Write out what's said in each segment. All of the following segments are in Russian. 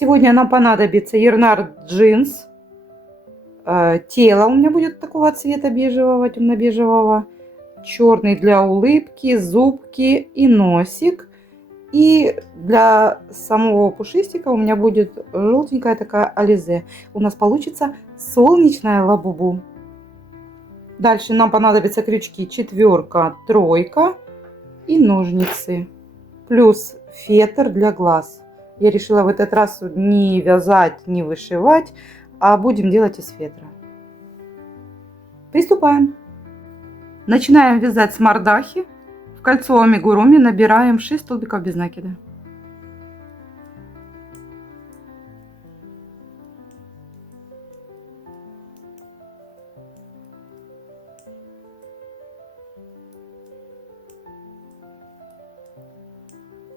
Сегодня нам понадобится Ернар джинс. Тело у меня будет такого цвета бежевого, темно-бежевого. Черный для улыбки, зубки и носик. И для самого пушистика у меня будет желтенькая такая ализе. У нас получится солнечная лабубу. Дальше нам понадобятся крючки 4, 3 и ножницы. Плюс фетр для глаз. Я решила в этот раз не вязать, не вышивать, а будем делать из фетра. Приступаем. Начинаем вязать с мордахи. В кольцо амигуруми набираем 6 столбиков без накида.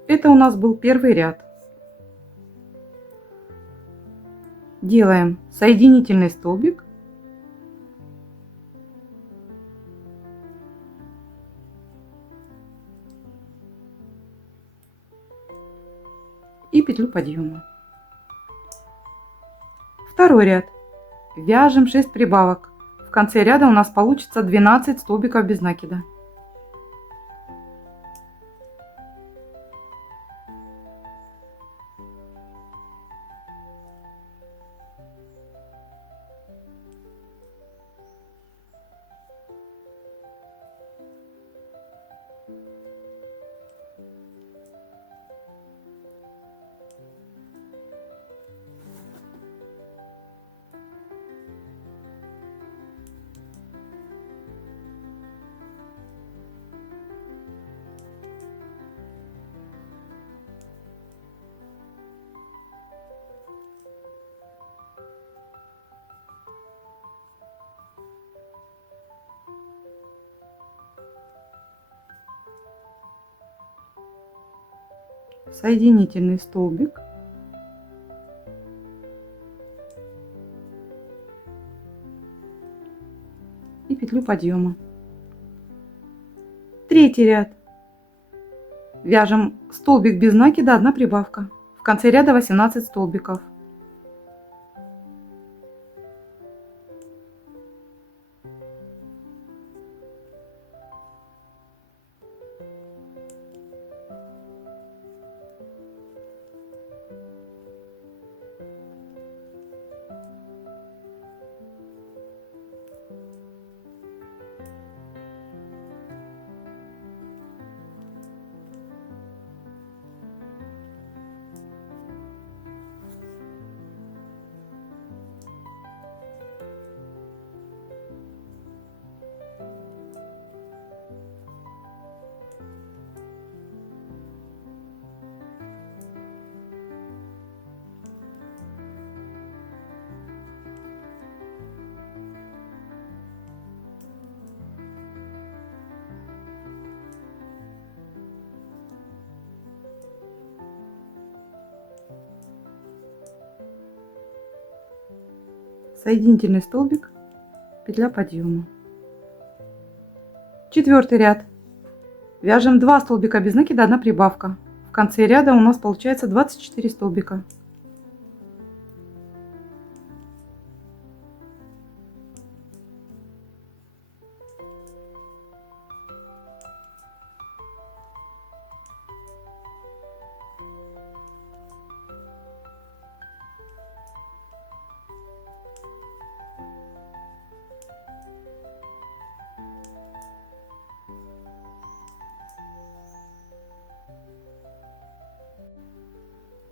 Это у нас был первый ряд. Делаем соединительный столбик. И петлю подъема. Второй ряд. Вяжем 6 прибавок. В конце ряда у нас получится 12 столбиков без накида. Соединительный столбик. И петлю подъема. Третий ряд. Вяжем столбик без накида, 1 прибавка. В конце ряда 18 столбиков. Соединительный столбик, петля подъема. Четвертый ряд. Вяжем 2 столбика без накида, 1 прибавка. В конце ряда у нас получается 24 столбика.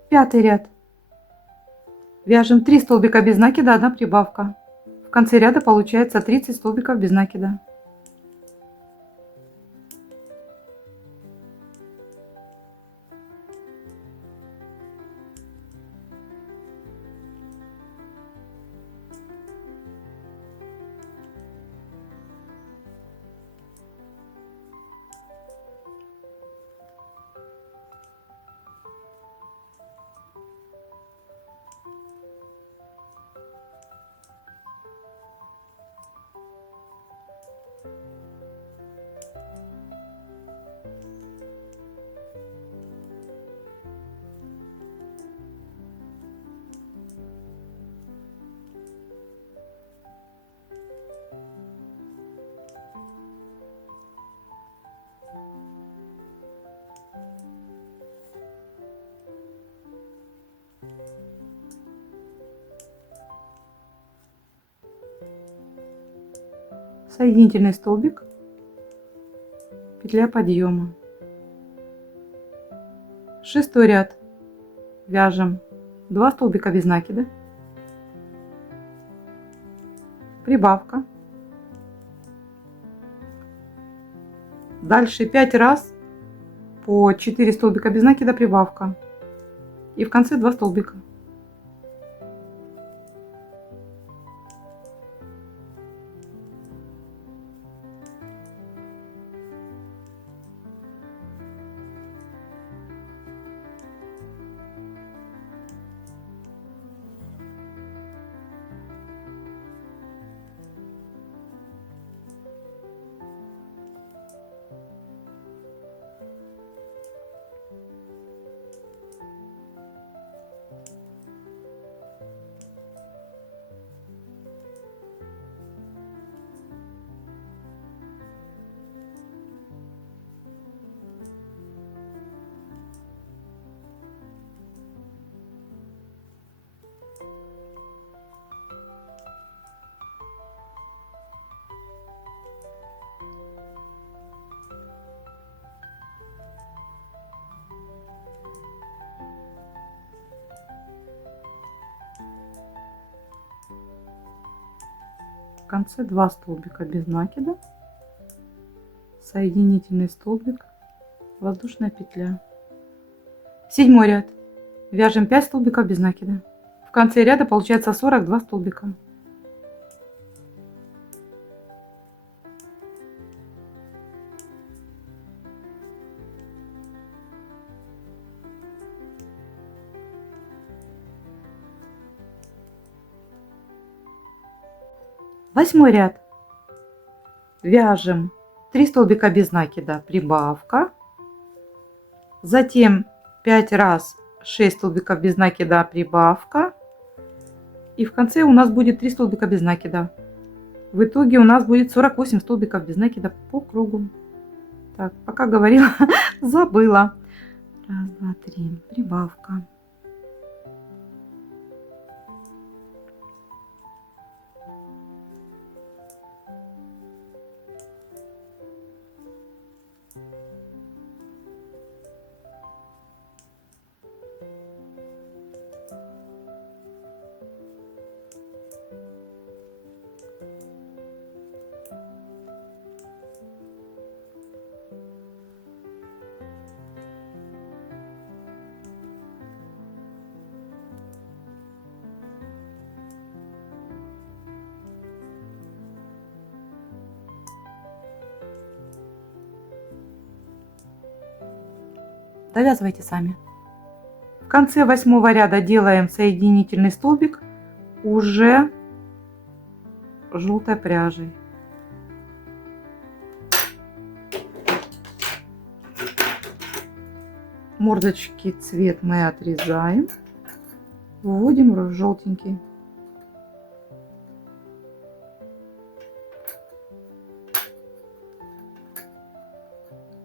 Пятый ряд. Вяжем 3 столбика без накида, 1 прибавка. В конце ряда получается 30 столбиков без накида. соединительный столбик, петля подъема. 6 ряд. Вяжем 2 столбика без накида, прибавка. Дальше 5 раз по 4 столбика без накида, прибавка. И в конце 2 столбика. В конце 2 столбика без накида, соединительный столбик, воздушная петля. 7 ряд. Вяжем 5 столбиков без накида. В конце ряда получается 42 столбика. Восьмой ряд. Вяжем 3 столбика без накида, прибавка. Затем 5 раз 6 столбиков без накида, прибавка. И в конце у нас будет 3 столбика без накида. В итоге у нас будет 48 столбиков без накида по кругу. Так, пока говорила, забыла. Раз, два, три. Прибавка. Довязывайте сами. В конце 8 ряда делаем соединительный столбик уже желтой пряжей. Мордочки цвет мы отрезаем, вводим в желтенький.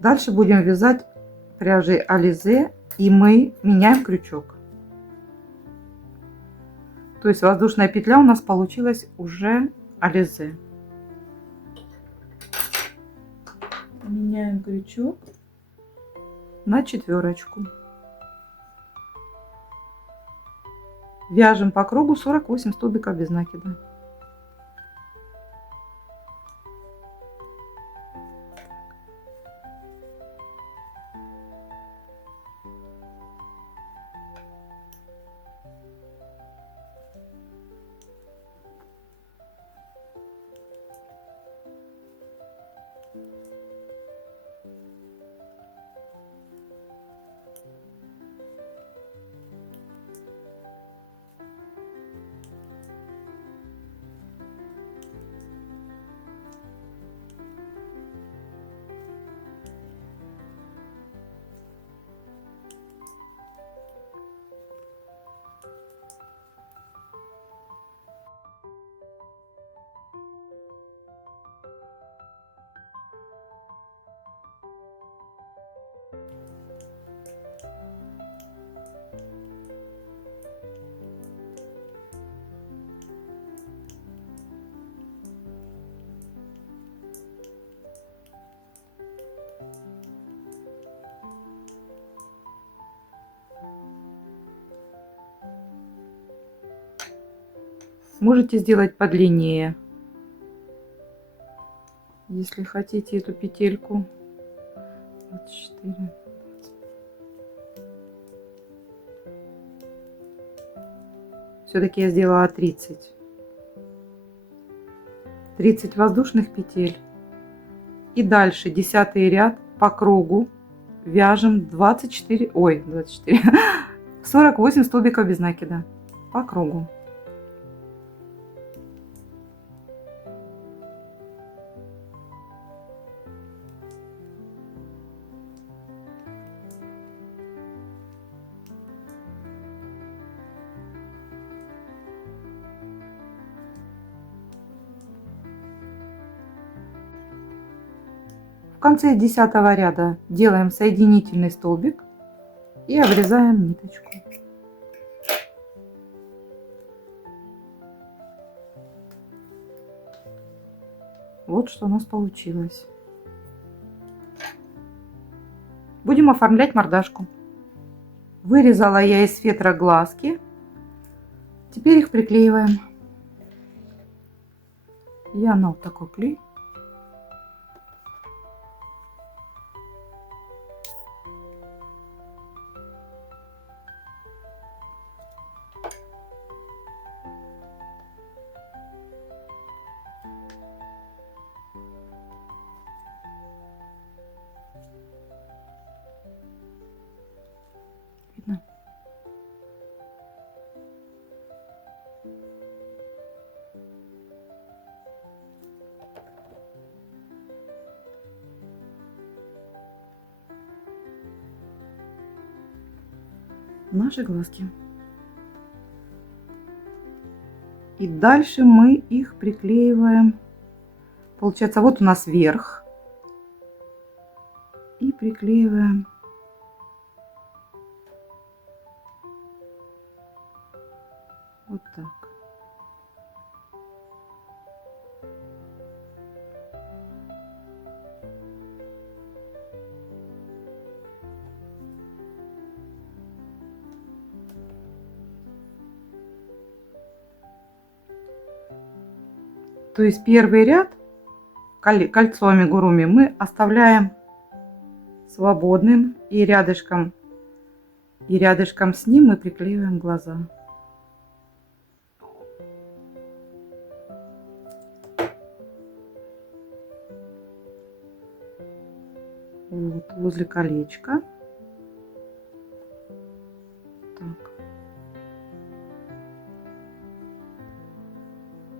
Дальше будем вязать пряжей Ализе, и мы меняем крючок. То есть воздушная петля у нас получилась уже Ализе. Меняем крючок на 4. Вяжем по кругу 48 столбиков без накида. Можете сделать подлиннее, если хотите эту петельку. 24. Все-таки я сделала 30. 30 воздушных петель. И дальше 10-й ряд по кругу вяжем 24, ой, 24, 48 столбиков без накида по кругу. В конце 10-го ряда делаем соединительный столбик и обрезаем ниточку. Вот что у нас получилось. Будем оформлять мордашку. Вырезала я из фетра глазки. Теперь их приклеиваем. Я на вот такой клей. Видно? Наши глазки. И дальше мы их приклеиваем. Получается, вот у нас верх. И приклеиваем вот так. То есть первый ряд кольцо амигуруми мы оставляем свободным, и рядышком с ним мы приклеиваем глаза. Вот, возле колечка. Так.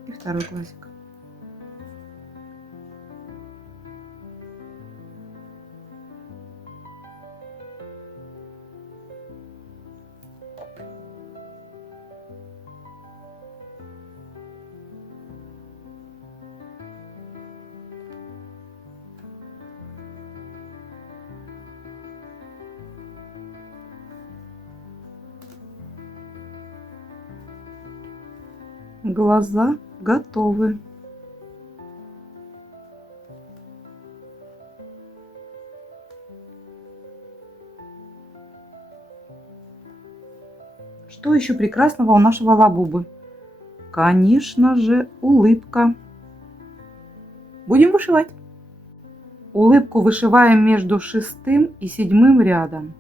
И второй глазик. Глаза готовы. Что еще прекрасного у нашего лабубы? Конечно же, улыбка. Будем вышивать. Улыбку вышиваем между 6-м и 7-м рядом.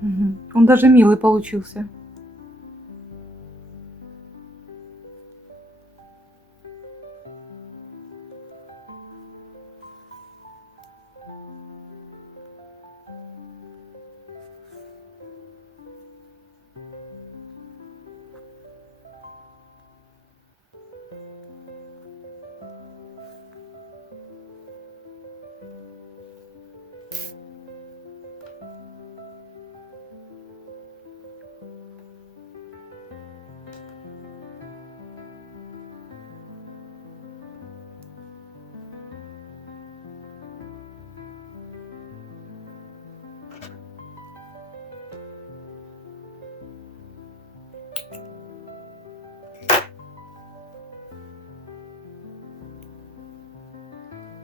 Он даже милый получился.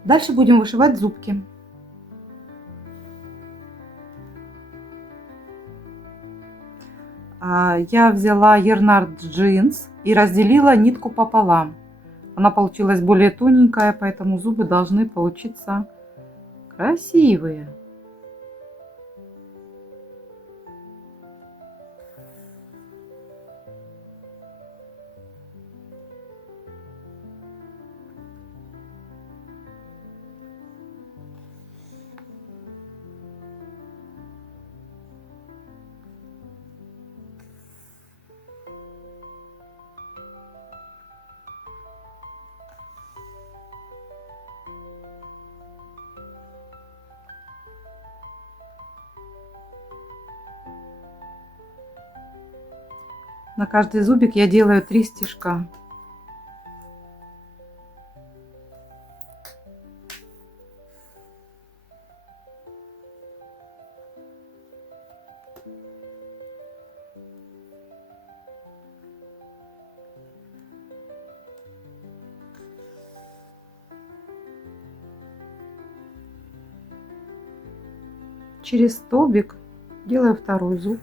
Дальше будем вышивать зубки. Я взяла Ернард джинс и разделила нитку пополам. Она получилась более тоненькая, поэтому зубы должны получиться красивые. На каждый зубик я делаю 3 стежка. Через столбик делаю второй зуб.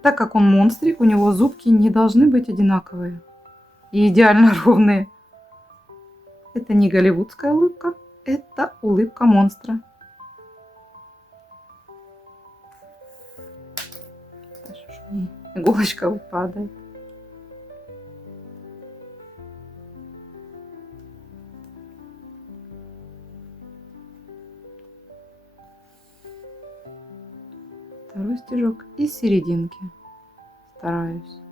Так как он монстрик, у него зубки не должны быть одинаковые и идеально ровные. Это не голливудская улыбка, это улыбка монстра. Иголочка выпадает. Второй стежок из серединки стараюсь.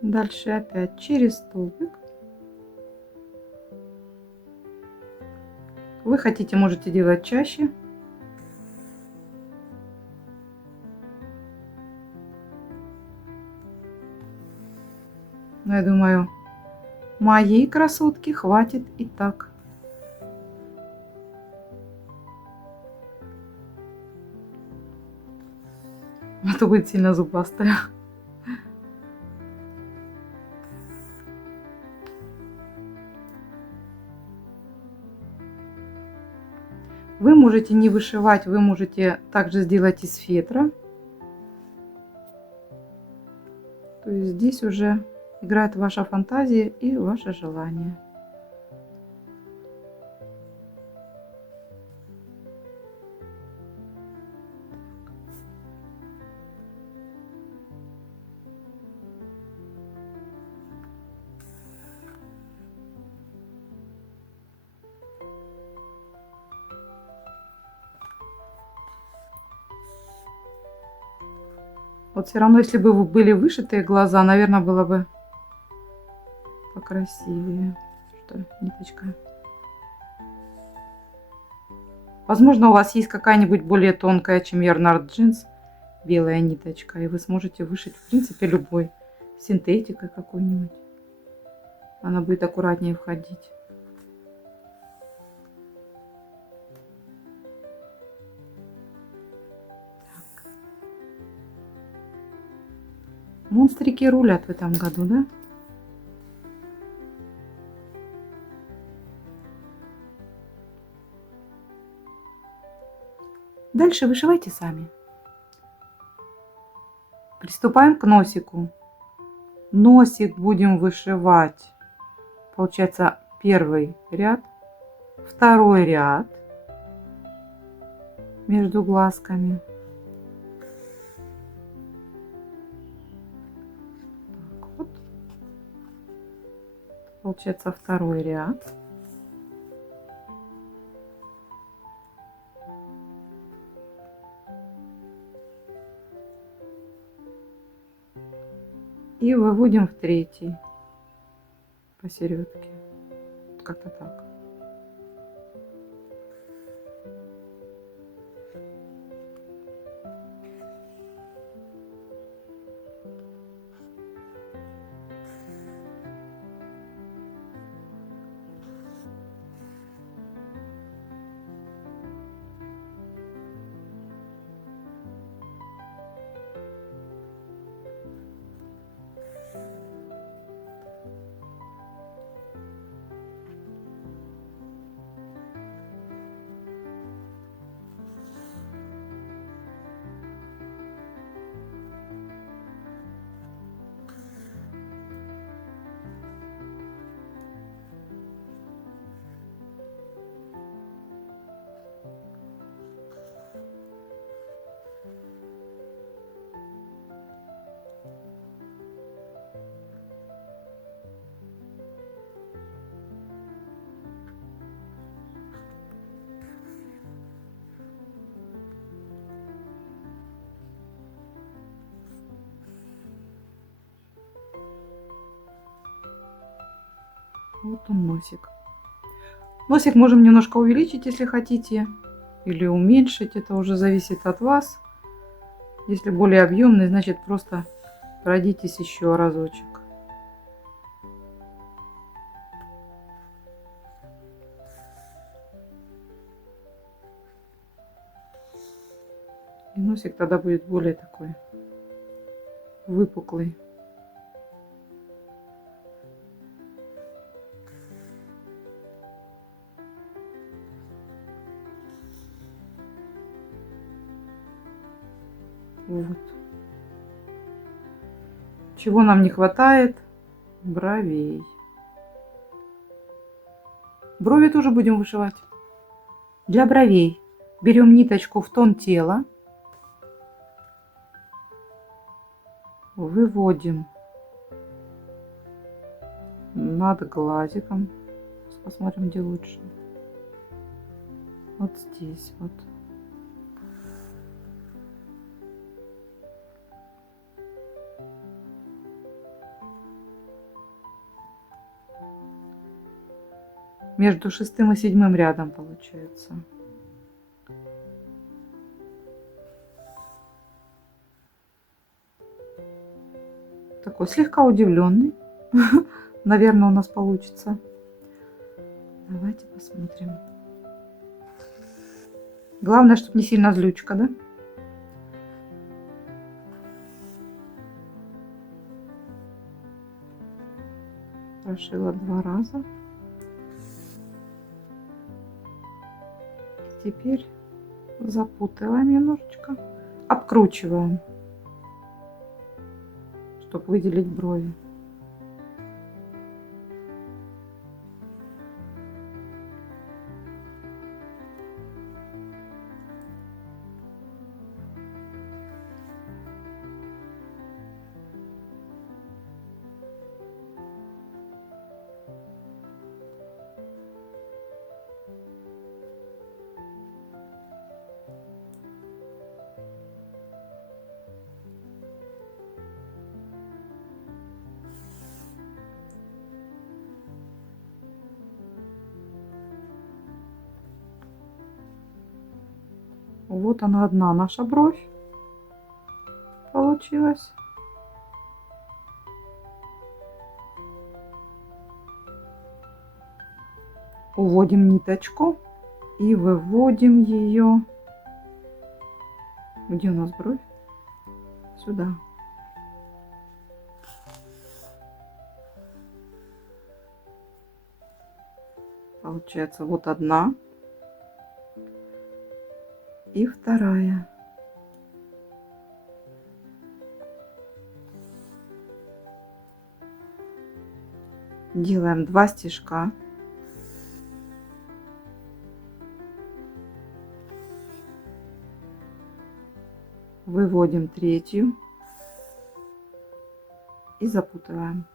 Дальше опять через столбик. Вы хотите, можете делать чаще. Но я думаю, моей красотки хватит и так. А то будет сильно зубастая. Вы можете не вышивать, вы можете также сделать из фетра. То есть здесь уже играет ваша фантазия и ваше желание. Вот все равно, если бы были вышитые глаза, наверное, было бы покрасивее. Что, ниточка. Возможно, у вас есть какая-нибудь более тонкая, чем Ернард джинс, белая ниточка, и вы сможете вышить, в принципе, любой синтетикой какой-нибудь. Она будет аккуратнее входить. Монстрики рулят в этом году, да? Дальше вышивайте сами. Приступаем к носику. Носик будем вышивать, получается, первый ряд, второй ряд между глазками. Так вот. Получается второй ряд. И выводим в третий посередке. Как-то так. Вот он носик. Носик можем немножко увеличить, если хотите, или уменьшить. Это уже зависит от вас. Если более объемный, значит просто пройдитесь еще разочек. И носик тогда будет более такой выпуклый. Вот. Чего нам не хватает? Бровей. Брови тоже будем вышивать. Для бровей берем ниточку в тон тела, выводим над глазиком. Посмотрим, где лучше. Вот здесь вот. Между 6-м и 7-м рядом получается. Такой слегка удивленный. Наверное, у нас получится. Давайте посмотрим. Главное, чтобы не сильно злючка, да? Прошила 2 раза. Теперь запутываем немножечко, обкручиваем, чтобы выделить брови. Вот она, одна наша бровь получилась. Уводим ниточку и выводим ее. Где у нас бровь? Сюда. Получается вот одна. И вторая. Делаем 2 стежка. Выводим третью и запутываем.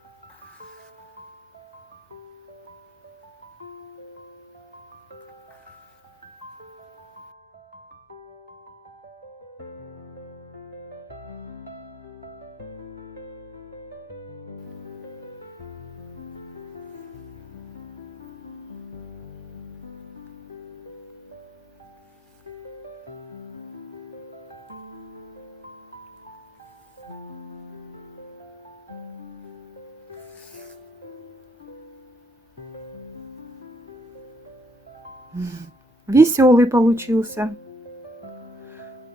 Веселый получился.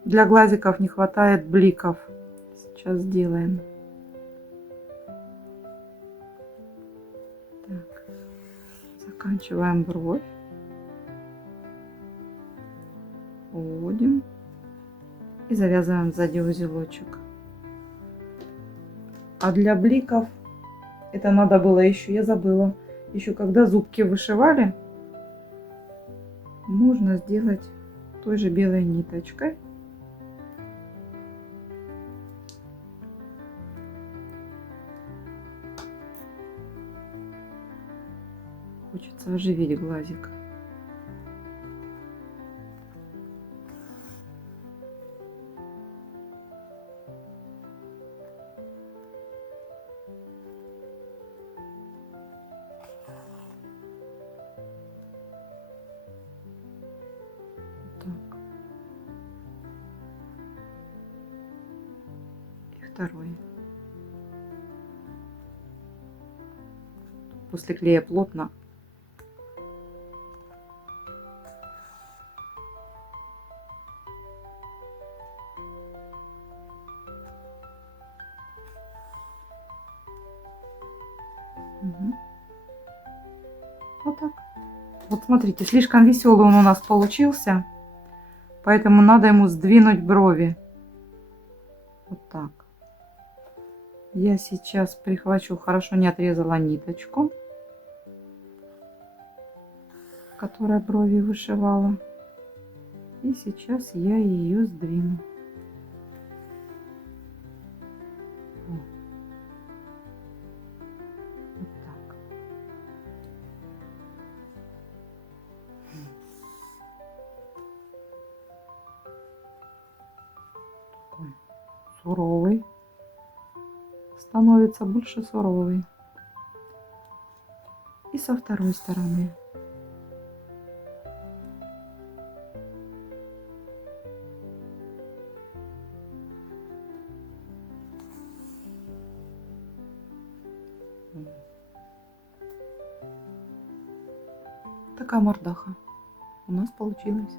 Для глазиков не хватает бликов. Сейчас сделаем. Так. Заканчиваем бровь. Уводим. И завязываем сзади узелочек. А для бликов, это надо было еще, я забыла, еще когда зубки вышивали, можно сделать той же белой ниточкой. Хочется оживить глазик. Так. И второй. После клея плотно. Угу. Вот так. Вот смотрите, слишком веселый он у нас получился, поэтому надо ему сдвинуть брови. Вот так. Я сейчас прихвачу, хорошо не отрезала ниточку, которая брови вышивала. И сейчас я ее сдвину. Вот так. Такой суровый. Становится больше суровый. И со второй стороны. Такая мордаха у нас получилась.